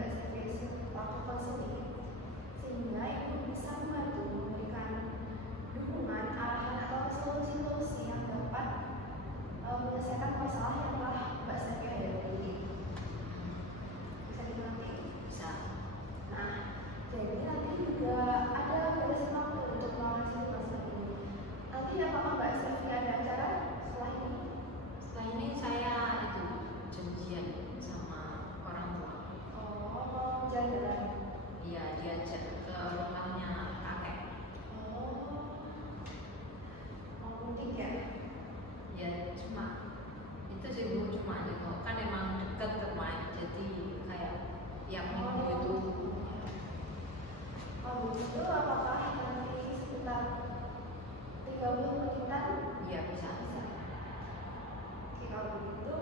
Mbak Stevi waktu sedikit, sehingga itu bisa membantu memberikan dukungan, arahan atau solusi-solusi yang dapat menyelesaikan masalah yang telah Mbak Stevi hadapi. Bisa dimengerti? Bisa. Nah, jadi nanti juga ada batasan waktu untuk mengatasi masalah ini. Nanti apakah Mbak Stevi ada acara setelah ini? Setelah ini saya itu janjian sama orang tua. Oh, jalan-jalan. Iya, diajak ke rumahnya kakek. Oh, mau tiket? Ya cuma itu sih Bu, cuma itu kan emang deket rumahnya, jadi kayak tiap minggu itu. Oh, begitu apakah nanti sekitar 30 menitan? Iya bisa. Oke, kalau begitu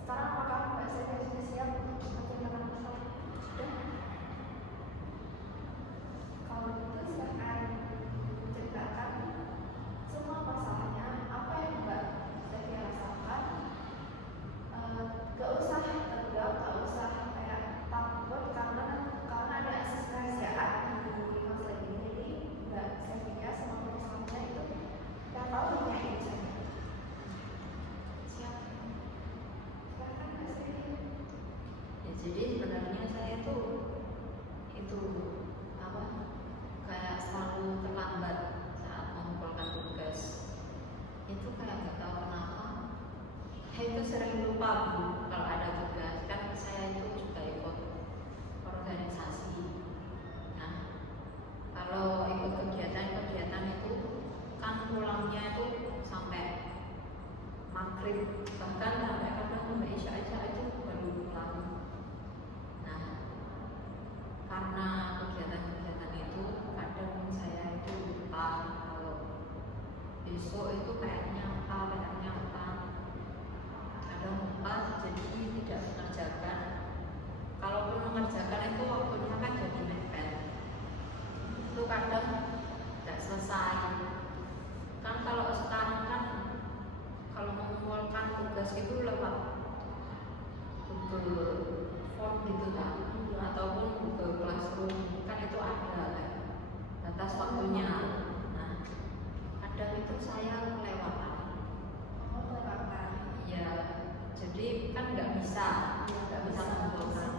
sekarang apakah Mbak Stevi sudah siap untuk menceritakan masalah? Sudah? Kalau begitu silahkan menceritakan semua masalahnya, apa yang Mbak Stevi rasakan. Gak usah tegak, gak usah kayak takut karena ada asas kerahasiaan di masalah ini. Jadi Mbak Stevi sama perusahaannya itu yang tahu hanya ini saja. Siap. Silahkan Mbak Stevi. Ya, jadi sebenarnya saya itu apa, kayak selalu terlambat saat mengumpulkan tugas. Itu kayak nggak tahu kenapa. Saya itu sering lupa Bu kalau ada tugas. Kan saya itu juga ikut organisasi. Nah, kalau ikut kegiatan itu kan pulangnya itu sampai maghrib, bahkan sampai kadang sampai isya aja itu baru pulang. Nah, karena kegiatan itu kadang saya itu lupa kalau besok itu kayaknya apa, kadang lupa, jadi tidak mengerjakan. Kalaupun mengerjakan itu waktunya kan jadi mepet, itu kadang tidak selesai. Kan kalau sekarang kan kalau mengumpulkan tugas itu lewat Google Form gitu kan, ataupun Google Classroom, kan itu ada batas waktunya. Nah, kadang itu saya kelewatan. Oh, kelewatan. Ya, jadi kan nggak bisa mengumpulkan.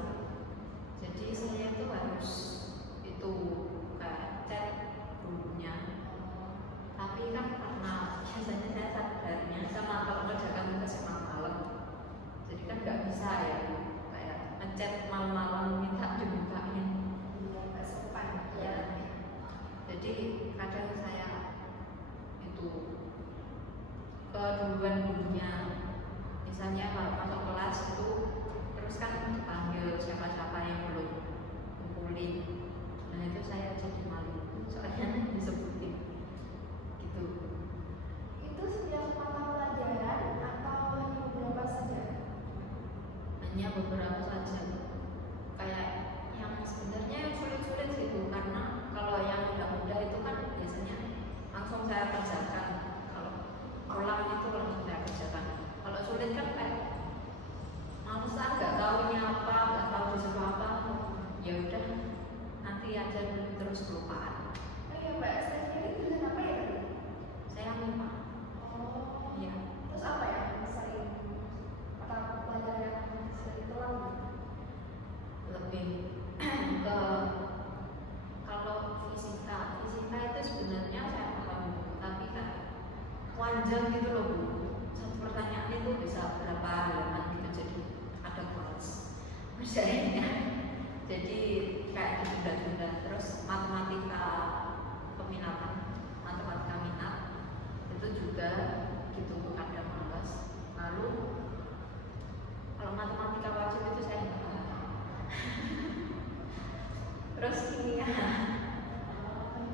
Jadi saya itu harus itu kayak chat gurunya. Tapi kan karena biasanya saya sadarnya sama kalau mengerjakan tugas emang malam, jadi kan nggak bisa ya kayak ngechat malam-malam dimintain. Iya, nggak sempat. Ya, jadi kadang saya itu keduluan gurunya. Misalnya kalau masuk kelas itu terus kan dipanggil siapa-siapa yang belum kumpulin. Nah itu saya jadi malu soalnya disebutin gitu. Itu setiap mata pelajaran atau hanya beberapa saja? Hanya beberapa saja. Kayak yang sebenarnya yang sulit-sulit sih itu, karena kalau yang mudah-mudah itu kan biasanya langsung saya kerjakan. Kalau ulang itu langsung saya kerjakan. Kalau sulit kan kayak malesan, nggak tahunya apa, nggak tahu disuruh apa, ya udah nanti aja dulu, terus kelupaan. Oh iya, Mbak Stevi ini jurusan apa ya? Saya lupa. Oh, Ya. terus apa ya? Sering mata pelajaran yang sering telang? Lebih ke kalau fisika itu sebenarnya saya paham, tapi kan panjang gitu loh Bu. Satu pertanyaan itu bisa berapa halaman gitu, jadi ada kelas kerjanya. Jadi kayak ditunda-tunda. Terus matematika peminatan, matematika minat itu juga gitu, ada males. Lalu kalau matematika wajib itu saya nggak paham. Terus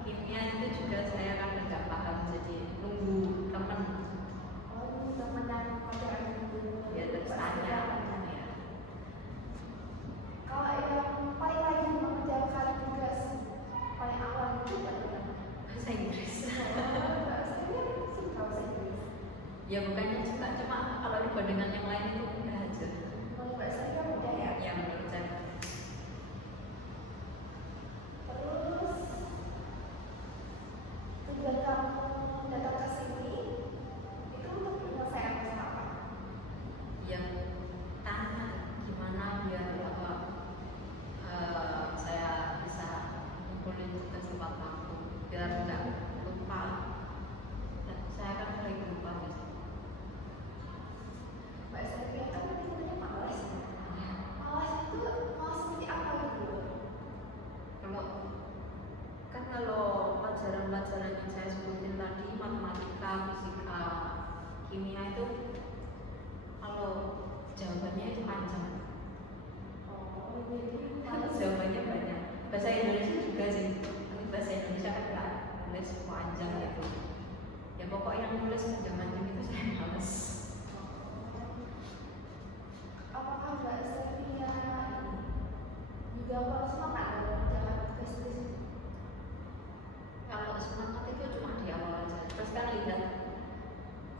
kimia itu juga saya kan nggak paham, jadi nunggu temen. Oh, teman yang pelajaran dulu. Ya terus tanya. Kalau yang paling rajin mengerjakan tugas paling awal itu bagaimana? Bahasa Inggris. Mbak Stevi suka bahasa Inggris? Ya bukannya suka, cuma kalau dibandingkan yang lain itu udah aja. Mbak Stevi apa semangat dalam mengerjakan tugas itu? Kalau semangat itu cuma di awal aja, terus kan lihat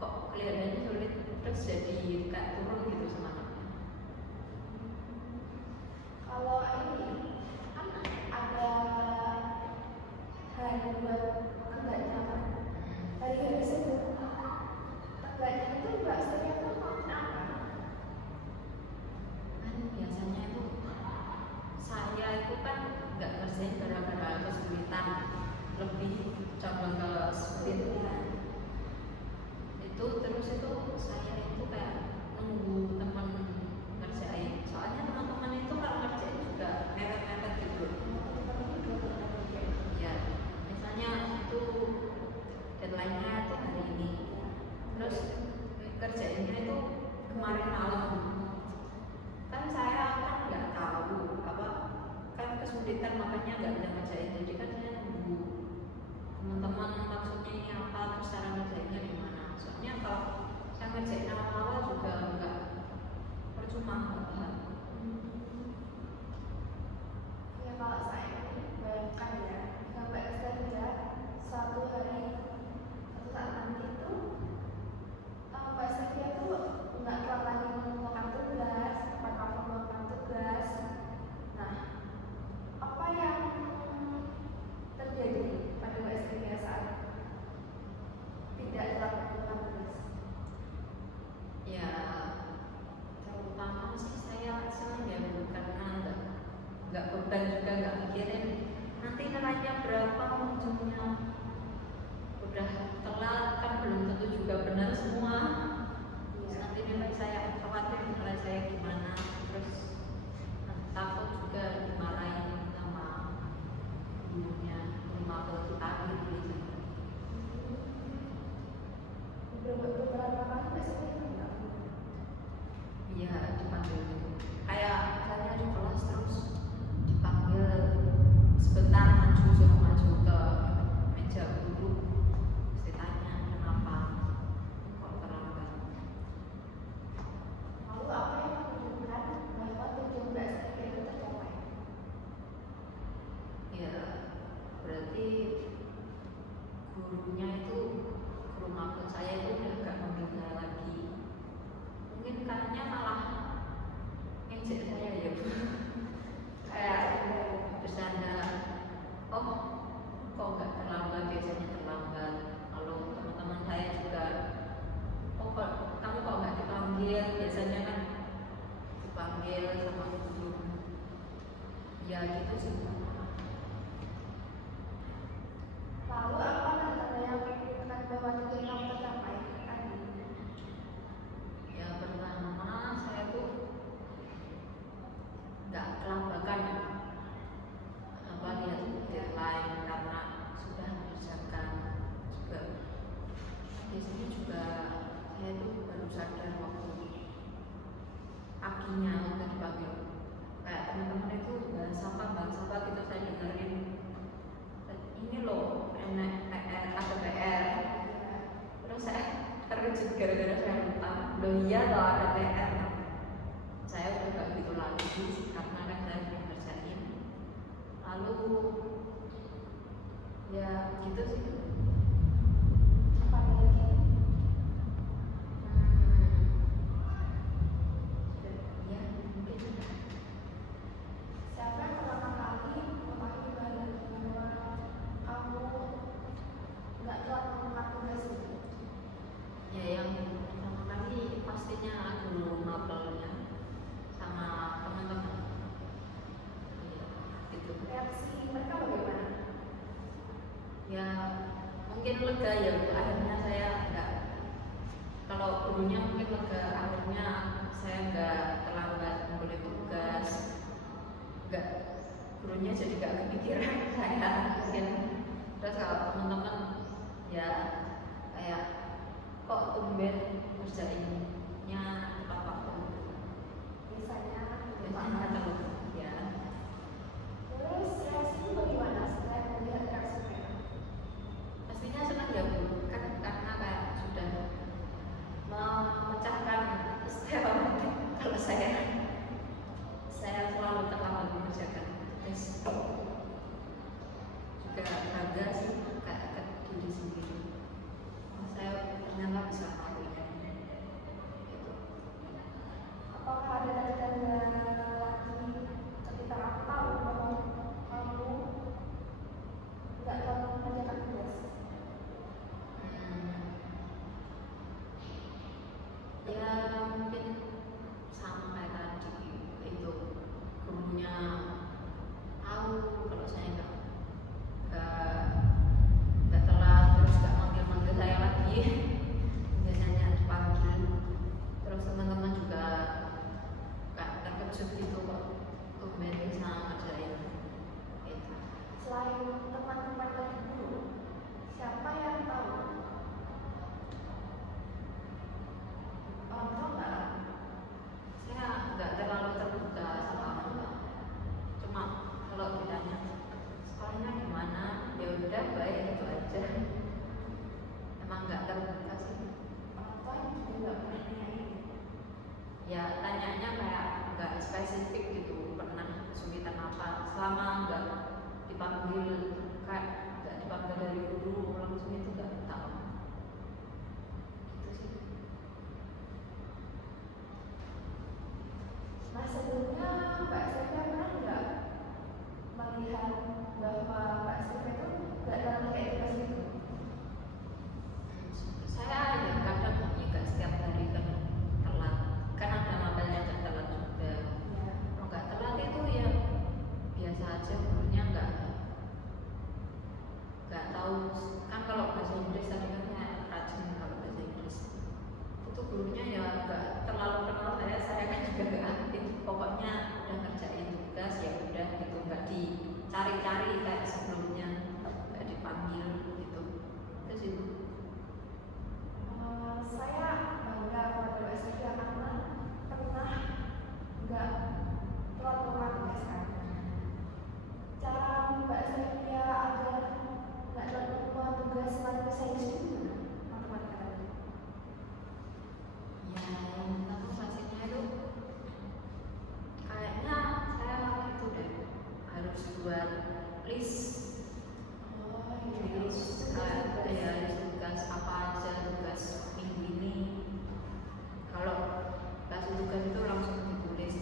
kok kelihatannya sulit, terus jadi kayak turun gitu semangatnya. Kalau ini kan ada hari buat enggaknya kan, hari-hari sebelum enggaknya itu Mbak Stevia tuh ngelakuin apa? Kan biasanya itu saya itu kan nggak ngerjain gara-gara kesulitan, lebih condong ke sulit kan. Itu terus itu saya itu kayak nunggu teman ngerjain, soalnya teman-teman itu kalau ngerjain juga mepet-mepet gitu. Ya misalnya itu deadline-nya itu hari ini, terus kerjainnya itu kemarin malam. Kan saya kan nggak tahu apa, kan kesulitan makanya nggak bisa ngerjain, jadi kan saya nunggu teman-teman maksudnya ini apa, terus cara ngerjainnya gimana. Soalnya kalau saya ngerjain awal-awal juga nggak percuma, nggak paham. Ya kalau saya bayangkan ya, sampai kerja suatu hari, suatu saat nanti itu Mbak Stevia tuh nggak kelar lagi mengumpulkan tugas, tepat waktu melakukan tugas. Nah, apa yang terjadi pada Mbak Stevia saat tidak telah mengumpulkan tugas? Ya terutama sih saya senang ya, karena nggak beban juga, nggak mikirin nanti nilainya berapa ujungnya. Udah telat kan belum tentu juga benar semua. Terus nanti nilai saya, khawatir nilai saya gimana, terus takut juga dimarahin sama gurunya, rumah ke tadi gitu. Beberapa kali Mbak Stevia nggak? Iya dipanggil gitu, kayak misalnya di kelas terus dipanggil sebentar, suruh maju ke meja guru, terus ditanya kenapa kok terlambat. Lalu apa yang menunjukkan bahwa tujuan Mbak Stevia itu tercapai? Ya berarti gurunya itu, guru maksud saya itu udah gak manggil saya lagi, mungkin kayaknya malah ngejek saya ya Bu. Kayak bercanda, oh kok nggak terlambat, biasanya terlambat. Lalu teman-teman saya juga, oh kok kamu kok nggak dipanggil, biasanya kan dipanggil sama guru. Ya gitu sih. Lalu apa tanda yang menunjukkan bahwa tujuan kamu tercapai tadi? Ya pertama saya tuh nggak kelabakan apa lihat deadline, karena sudah mengerjakan juga. Biasanya juga saya tuh baru sadar waktu paginya waktu dipanggil, kayak teman-teman itu bahas apa gitu, saya dengerin ini loh enak PR, ada PR. Terus saya terkejut gara-gara saya lupa, loh iya loh ada PR. Saya udah gak gitu lagi karena kan saya sudah ngerjain. Lalu ya gitu sih. Apa lagi? Ya mungkin Siapa yang pertama kali memakai bahwa kamu nggak telah mengumpulkan tugas itu? ya yang pertama kali pastinya guru mapelnya sama teman-teman. Ya, gitu. Reaksi mereka bagaimana? Ya mungkin lega ya, akhirnya saya enggak, kalau gurunya mungkin lega, akhirnya saya enggak terlambat ngumpulin tugas, enggak, gurunya jadi enggak kepikiran saya mungkin. Terus kalau teman-teman ya kayak kok tumben ngerjainnya tepat waktu, Biasanya biasanya terlalu ya. Terus reaksinya bagaimana setelah melihat reaksi mereka? Pastinya senang ya Bu, kan karena kayak sudah memecahkan stereotip kalau saya selalu terlambat mengerjakan. takjub gitu kok tumben bisa ngerjain itu. Selain teman-teman dari dulu, siapa yang tahu? Orang tua nggak? Saya nggak terlalu terbuka sama cuma kalau ditanya sekolahnya gimana ya udah baik itu aja, emang nggak terbuka sih. Orang tua juga nggak pernah nanyain. Ya tanyanya kayak nggak spesifik gitu, pernah kesulitan apa selama nggak dipanggil, kayak nggak dipanggil dari guru langsung itu nggak tahu gitu sih. Nah sebelumnya Mbak Sylvia pernah nggak melihat bahwa Mbak Sylvia itu nggak dalam kayak gitu? Saya ya kadang juga setiap hari kan telat, kan ada mapelnya dan telat juga. Ya. Kalau nggak telat itu ya biasa aja, gurunya nggak tahu kan. Kalau bahasa Inggris tadi kan saya rajin kalau bahasa Inggris itu gurunya ya nggak terlalu kenal saya kan juga nggak aktif, pokoknya udah ngerjain tugas ya udah gitu, nggak dicari-cari kayak sebelumnya, nggak dipanggil gitu. Terus itu Saya bangga pada Mbak Sylvia karena pernah nggak telat tugas kan. Cara Mbak Sylvia agar nggak telat tugas matematika itu gimana? Matematika tadi. ya yang pertama pastinya itu kayaknya saya waktu itu deh harus buat list. Oh Jadi list kayak ya list tugas apa aja tugas minggu ini. Kalau kasih tugas itu langsung ditulis.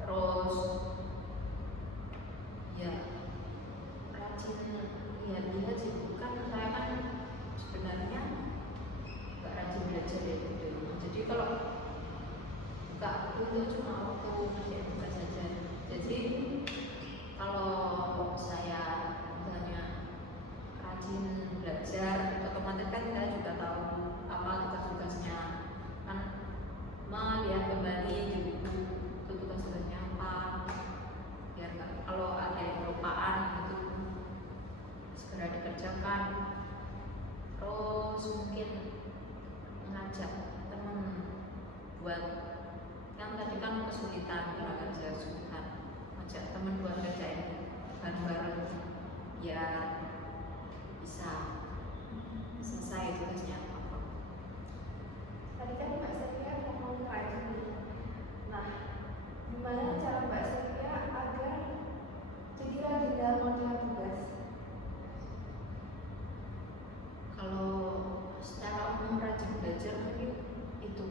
Terus ya rajin lihat-lihat sih, bukan saya kan sebenarnya nggak rajin belajar ya di rumah. Jadi kalau buka buku itu cuma waktu ngerjain tugas saja. Jadi kalau saya misalnya rajin belajar, otomatis kan saya juga tahu apa tugas-tugasnya, kan melihat kembali di buku itu tugas-tugasnya apa, biar nggak kalau ada yang kelupaan itu segera dikerjakan. Terus mungkin ngajak teman buat yang tadi kan kesulitan kalau kerja kesulitan, ngajak teman buat kerjain bareng-bareng ya bisa selesai tugasnya apa. Tadi kan Mbak Sylvia ngomong rajin. Nah, gimana cara Mbak Sylvia agar jadi rajin dalam mengerjakan tugas? Kalau secara umum rajin belajar mungkin itu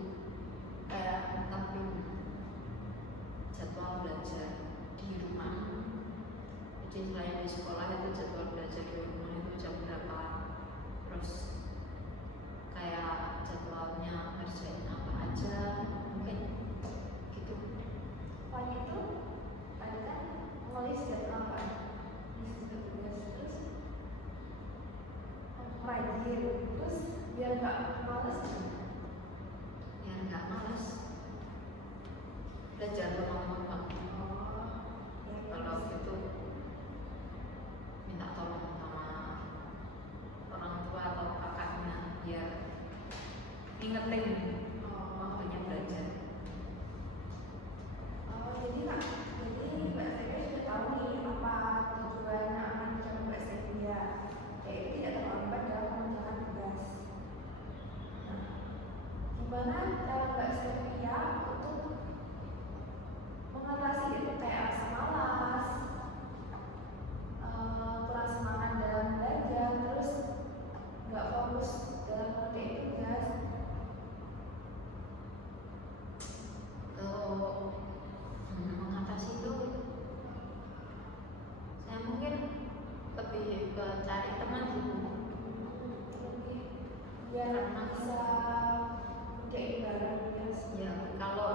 kayak tetapin jadwal belajar di rumah. Jadi selain di sekolah itu jadwal belajar di rumah itu jam berapa, terus kayak jadwalnya ngerjain apa aja mungkin gitu. Selain itu, tadi kan nulis jadwal kan, nulis tugas terus rajin, terus biar nggak males. Ya nggak males belajar lama-lama. Oh, ya, Kalau gitu minta tolong sama orang tua atau kakaknya biar ngingetin waktunya belajar. Jadi Mbak Sylvia sudah tahu nih apa tujuan aman sama Mbak Sylvia, yaitu tidak terlambat dalam mengerjakan tugas. Nah, gimana cara Mbak Sylvia untuk mengatasi itu kayak rasa malas, kurang semangat dalam belajar, terus nggak fokus dalam mengerjakan tugas? Kalau mengatasi itu saya mungkin lebih ke cari teman sih. Biar bisa mengerjakan bareng tugas. Ya kalau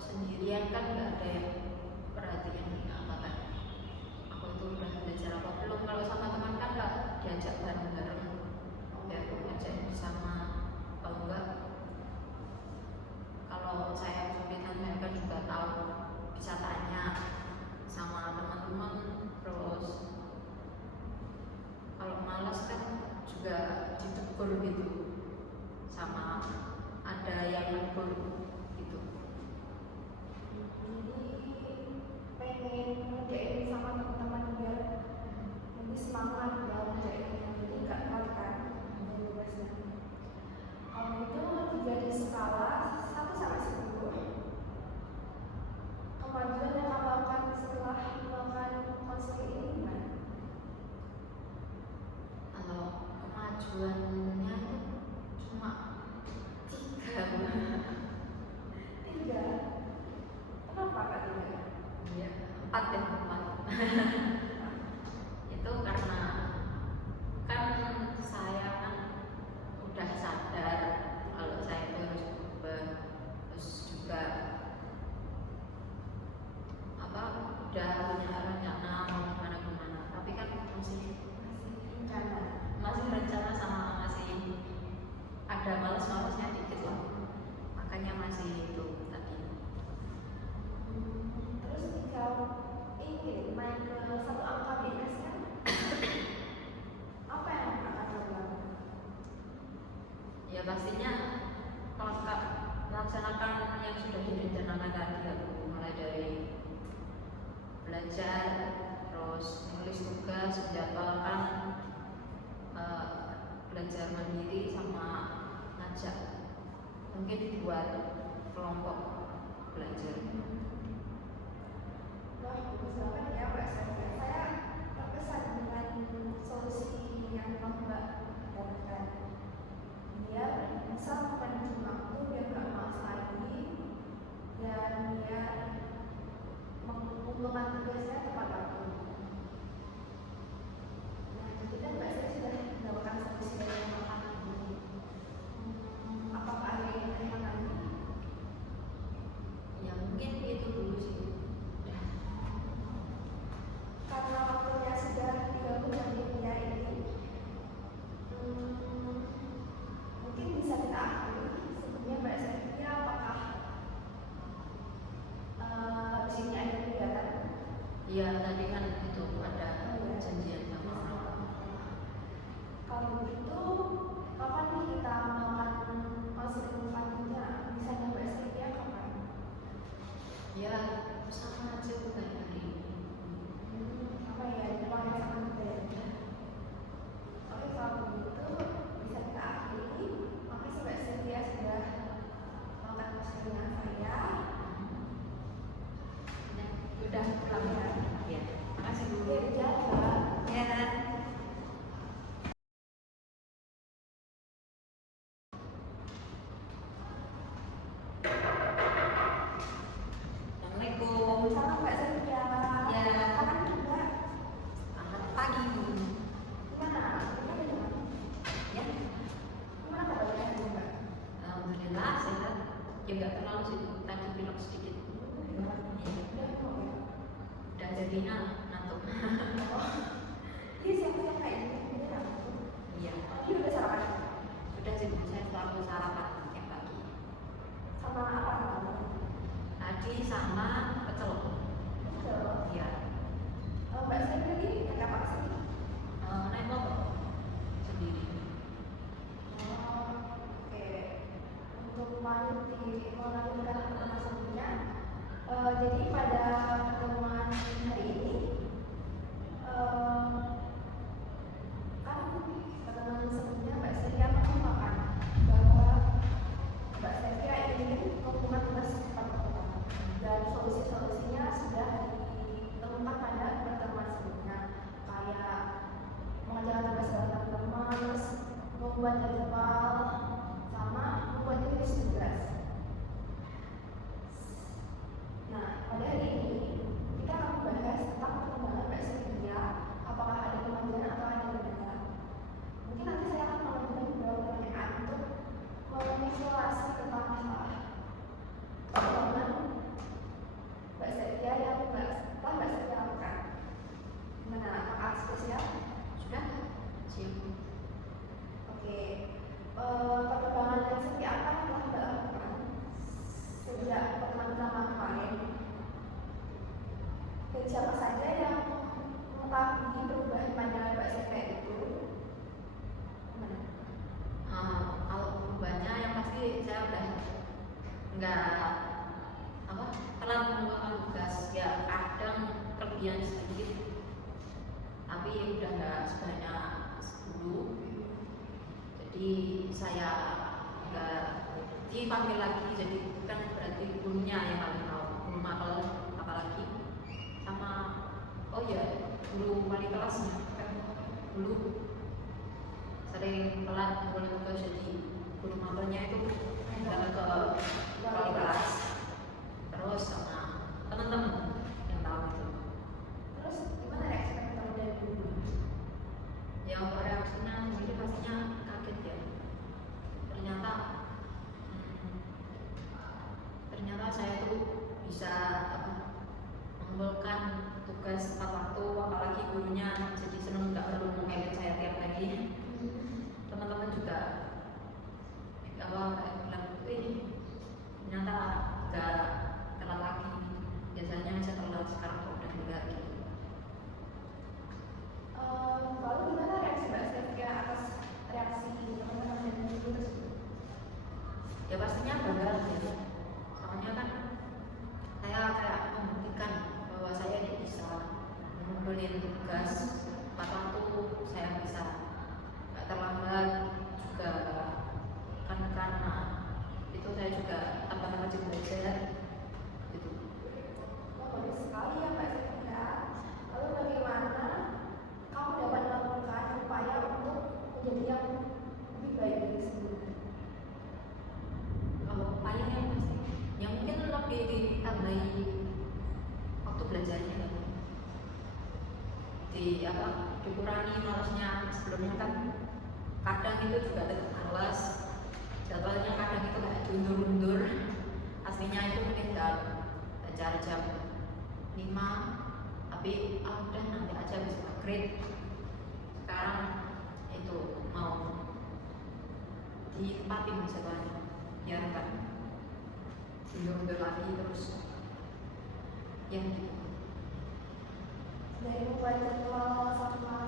sendirian kan nggak ada yang perhatian apa kan, aku itu udah belajar apa belum. Kalau sama teman kan nggak diajak bareng-bareng ya aku ngerjain bersama. Kalau enggak, kalau saya kesulitan mereka juga Itu karena kan saya kan udah sadar kalau saya itu harus berubah, terus juga apa udah punya rencana mau gimana gimana, tapi kan masih rencana sama masih ada males-malesnya dikit lah, makanya masih itu tadi. Terus jika ingin main ke satu angka BS kan, apa yang akan dilakukan? Ya pastinya melaksanakan yang sudah direncanakan tadi, mulai dari belajar, terus nulis tugas, menjadwalkan, belajar mandiri, sama ngajak mungkin buat kelompok belajar. Wah, bagus banget ya Mbak Sylvia. Saya terkesan dengan solusi yang telah Mbak dapatkan. Biar bisa memanage waktu, biar nggak malas lagi, dan biar mengumpulkan tugasnya tepat waktu. Nah, jadi kan Mbak Sylvia sudah mendapatkan solusi dari yang makan ini. Apakah ada yang terima lagi? Ya mungkin itu dulu sih. Karena waktunya sudah 30 menit ya ini, mungkin bisa kita akhiri. Sebelumnya Mbak Sylvia, apakah di sini ada kegiatan? Iya tadi kan itu ada janjian sama orang. Kalau begitu, kapan nih kita melakukan konseling selanjutnya? Misalnya Mbak Sylvia kapan? Ya sama aja kayak hari ini. Apa ya? Jadwalnya sama juga ya. Oke, kalau begitu bisa kita akhiri. Makasih Mbak Sylvia sudah melakukan konseling saya. Udah pulang ya. Ya, makasih dulu. Oke, jaga. Ya. Assalamualaikum. Salam Mbak Sylvia. Ya. Kapan juga? Selamat pagi. Gimana? Kita di mana? Ya, Gimana kabarnya hari ini, Mbak? alhamdulillah sehat. Ya nggak terlalu sih, tadi pilek sedikit. Udah mau ya? Udah jadinya ngantuk. Iya, siap-siap kayak gini. Beneran. Iya. Ini udah sarapan? Sudah sih, saya selalu sarapan tiap pagi. Sama apa? Tadi sama pecel. Betul. Iya. Mbak Sylvia ini pakai apa sih? Naik motor sendiri. Oke. Untuk melanjutkan permasalahannya, jadi pada pertemuan hari ini, kan pertemuan sebelumnya Mbak Sylvia mengungkapkan bahwa Mbak Sylvia ingin mengumpulkan tugas cepat dan solusi-solusinya sudah ditemukan pada pertemuan sebelumnya, kayak mengerjakan tugas bareng teman-teman, terus membuat jadwal, sama membuat tugas tugas. Nah, pada hari ini kita akan membahas tentang perkembangan Mbak Sylvia, apakah ada kemajuan atau ada kendala. Mungkin nanti saya akan mengajukan beberapa pertanyaan untuk mengevaluasi tentang masalah perkembangan Mbak Sylvia yang telah Mbak Sylvia lakukan. Gimana, apakah spesial? Sudah siap. Oke, perkembangan yang seperti apa yang telah Mbak lakukan sejak pertemuan kemarin? Dan siapa saja yang mengetahui perubahan pada Mbak Sylvia itu? Gimana? Kalau perubahannya yang pasti saya udah nggak telat mengumpulkan tugas, ya kadang kelebihan sedikit, tapi udah nggak sebanyak dulu. Jadi saya nggak dipanggil lagi, jadi kan berarti gurunya yang paling tahu, guru mapel apalagi, sama oh ya guru wali kelasnya kan dulu sering telat mengumpulkan tugas, jadi guru mapelnya itu datang ke wali kelas, terus sama teman-teman yang tahu itu. Terus tugas tepat waktu, apalagi gurunya jadi seneng nggak perlu mengelet saya tiap hari. Teman-teman juga kayak bilang, ternyata nggak telat lagi, biasanya saya telat, sekarang kok udah enggak gitu. Lalu gimana reaksi Mbak Sylvia atas reaksi teman-teman dan guru tersebut? Ya pastinya bangga ya, soalnya kan saya kayak membuktikan bahwa saya ini bisa ngumpulin tugas tepat waktu, saya bisa nggak terlambat juga, karena itu saya juga tambah rajin belajar gitu. Bagus sekali ya Mbak Sylvia. Lalu bagaimana kamu dapat melakukan upaya untuk menjadi yang lebih baik dari sebelumnya? Kalau upayanya pasti yang mungkin lebih ditambahi waktu belajarnya kan, dikurangi malesnya. Sebelumnya kan kadang itu juga tetap malas, jadwalnya kadang itu kayak diundur-undur, aslinya itu mungkin belajar jam 5 tapi udah nanti aja bisa maghrib, sekarang itu mau ditempatin jadwalnya biar kan diundur lagi terus ya gitu. Dari membuat jadwal sama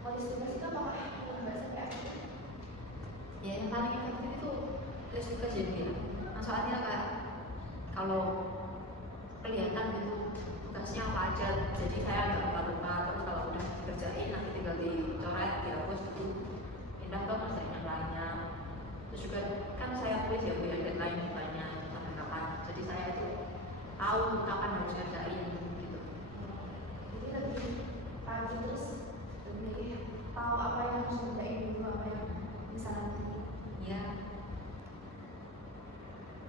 kondisi tugas itu apakah Mbak Sylvia? Ya yang paling efektif itu les tugas jadi ya. Soalnya kayak kalau kelihatan gitu tugasnya apa aja, jadi saya nggak lupa-lupa. Terus kalau udah dikerjain nanti tinggal dicoret, dihapus gitu, pindah ke kerjaan yang lainnya. Terus juga kan saya tulis ya punya deadline deadline-nya kapan-kapan, jadi saya itu tahu kapan harus kerjain gitu. Jadi lebih pagi terus lebih tahu apa yang harus dikerjain dulu, apa yang bisa nanti. Ya.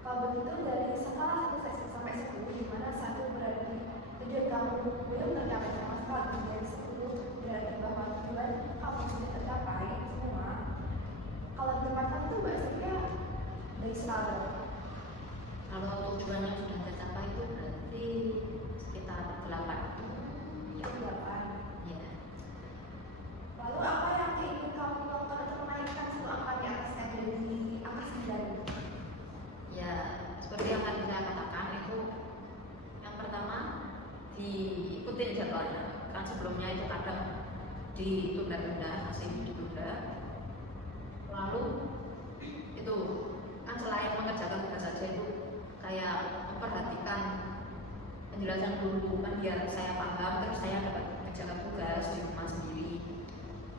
Kalau begitu dari skala 1 sampai 10, di mana 1 berarti tujuan kamu belum tercapai sama sekali, dan 10 berarti bahwa tujuan kamu sudah tercapai semua. Kalau ditempatkan itu Mbak Sylvia dari skala berapa? Kalau tujuannya sudah tercapai itu berarti sekitar 8. Ya. 8. Ya. Lalu apa yang ingin kamu lakukan untuk menaikkan satu angka di atasnya dari angka 9? Ya, seperti yang tadi saya katakan itu, yang pertama diikutin jadwalnya. Kan sebelumnya itu kadang ditunda-tunda, masih ditunda. Lalu itu kan selain mengerjakan tugas saja itu kayak memperhatikan penjelasan guru kan biar saya paham, terus saya dapat mengerjakan tugas di rumah sendiri.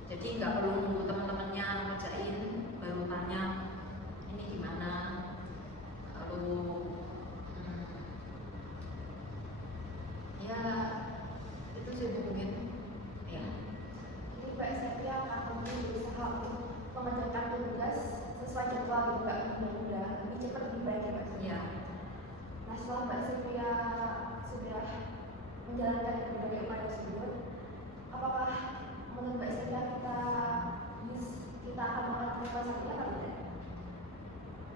Jadi nggak perlu nunggu teman-temannya ngerjain baru tanya ini gimana. Lalu ya itu sih mungkin ya. Jadi Mbak Sylvia akan berusaha untuk mengerjakan tugas sesuai jadwal juga mudah-mudah lebih cepat lebih baik ya Mbak Sylvia. Ya. Nah setelah Mbak Sylvia sudah menjalankan berbagai upaya tersebut, apakah menurut Mbak Sylvia kita akan melakukan kelas atau tidak?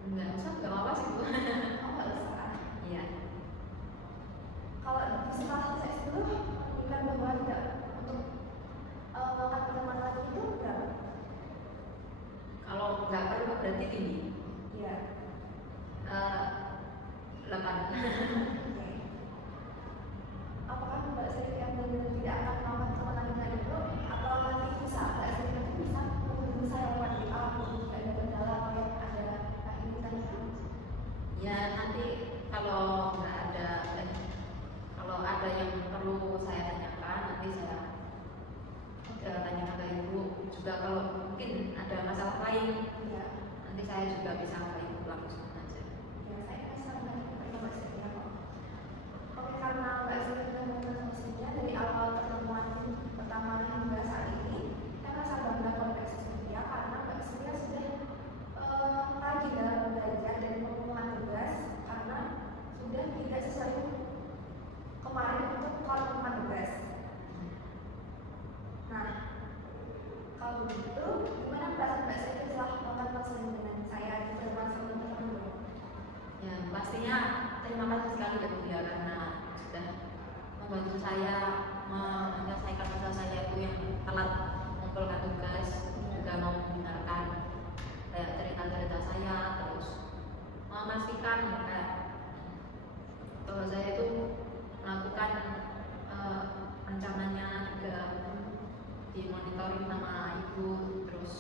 Nggak usah, nggak apa-apa sih Bu. Oh nggak usah. Iya. Kalau di skala sukses itu menunjukkan bahwa tidak untuk melakukan pertemuan lagi itu berapa? Kalau nggak perlu berarti tinggi. Iya. 8. Oke. Apakah Mbak Sylvia benar-benar tidak akan melakukan pertemuan lagi dengan itu, atau nanti bisa Mbak Sylvia itu bisa menghubungi saya lewat WA kalau tidak ada kendala atau yang ada kesulitan itu? Ya nanti kalau nggak ada, kalau ada yang perlu saya tanyakan nanti saya tanyakan ke ibu. Juga kalau mungkin ada masalah lain, Iya. nanti saya juga bisa ke ibu langsung aja. Ya, saya bisa mengerti Mbak Sylvia kok. Oke, karena Mbak Sylvia mengenalnya dari awal pertemuan pertama hingga saat ini, saya merasa bangga kalau Mbak Sylvia karena Mbak Sylvia sudah rajin dalam belajar dan pengumuman tugas, karena sudah tidak sesuai kemarin untuk pengumuman tugas. Nah, kalau begitu, gimana perasaan Mbak Sylvia setelah melakukan konseling dengan saya di pertemuan sebelumnya? Ya pastinya terima kasih sekali ke dia karena sudah membantu saya bahkan rencananya juga dimonitoring sama ibu, terus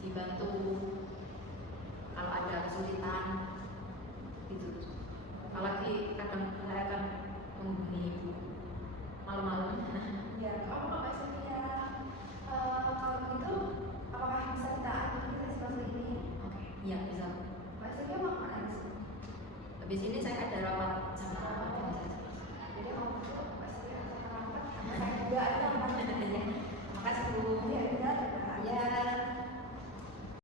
dibantu kalau ada kesulitan gitu. Apalagi kadang saya kan menghubungi ibu malam-malam. Ya, kalau Mbak Sofia, kalau begitu, apakah bisa kita akhiri sesi ini? Oke, iya bisa. Mbak Sofia mau kemana sih? Habis ini saya ada rapat sama Jadi mau masuk Mbak Sofia atau rapat? Karena saya juga ada rapat. makasih Bu. Iya, benar. Ya.